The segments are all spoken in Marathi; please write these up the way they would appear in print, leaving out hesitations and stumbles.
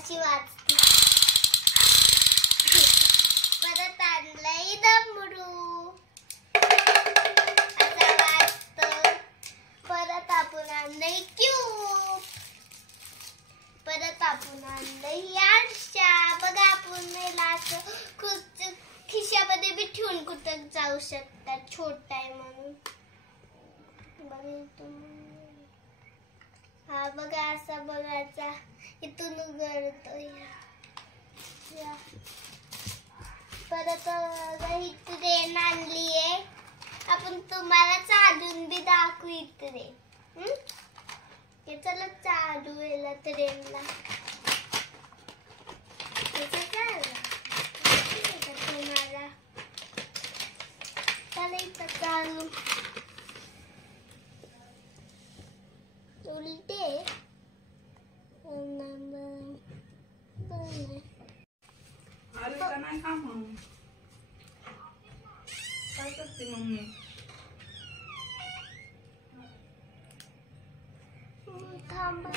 अशी वाजते. परत आणलंय दमरू असं वाजतं. परत आपण आणलंय क्यूब. परत आपण आणलंय आरशा. बघा आपण असं खूप खिशामध्ये बी ठेवून कुठं जाऊ शकतात. छोटा आहे म्हणून. हा बघा असा बघायचा. इथून उघडतो. परत ही ट्रेन आणली आहे. आपण तुम्हाला चालून बी दाखवू ही ट्रेन. चला चालू याला ट्रेनला. तुम्हाला चला चालू. उलटे अरे का नाही काम काय करते मम्मी? थांबा.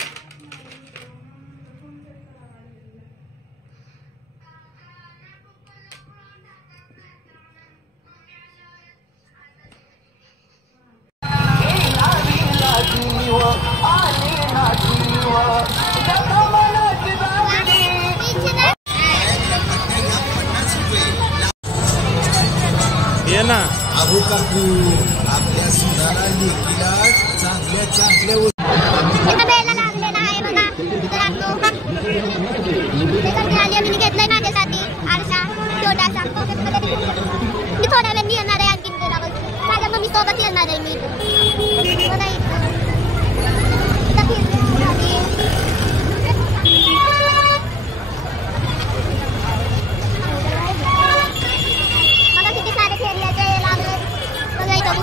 ये ना अहो काकू आपल्या सुनाला लेकीला चांगल्या चांगल्या बेला लागलेला आहे बघा. मी घेतलंय माझ्यासाठी आरसा छोटासा. मी थोड्या वेळाने येणार आहे. आणखी माझ्या मम्मी सोबत येणार आहे मी. मला किती सारे खेळण्याचे लागले बघा इथं.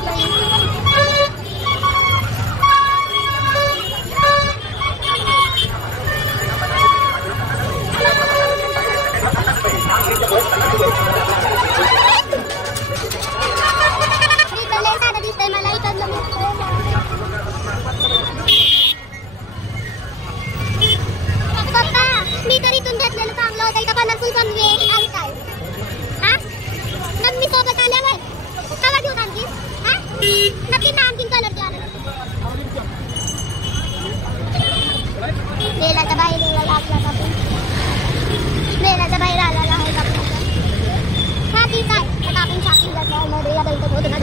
मी तरी इथून घेतलेलं चांगलं होतं. इथं कलरफुल पण आहे काय. हा मग मी सोबत आल्यावर कलर घेऊन आणखी नक्की ना आणखीन कलर घ्या. बेलाच्या बाहेर लागला आपण. बेलाच्या बाहेर आलेला आहे आपल्याला. हा ठीक आहे. आता आपण शॉपिंग करणार या बैठक होत ना.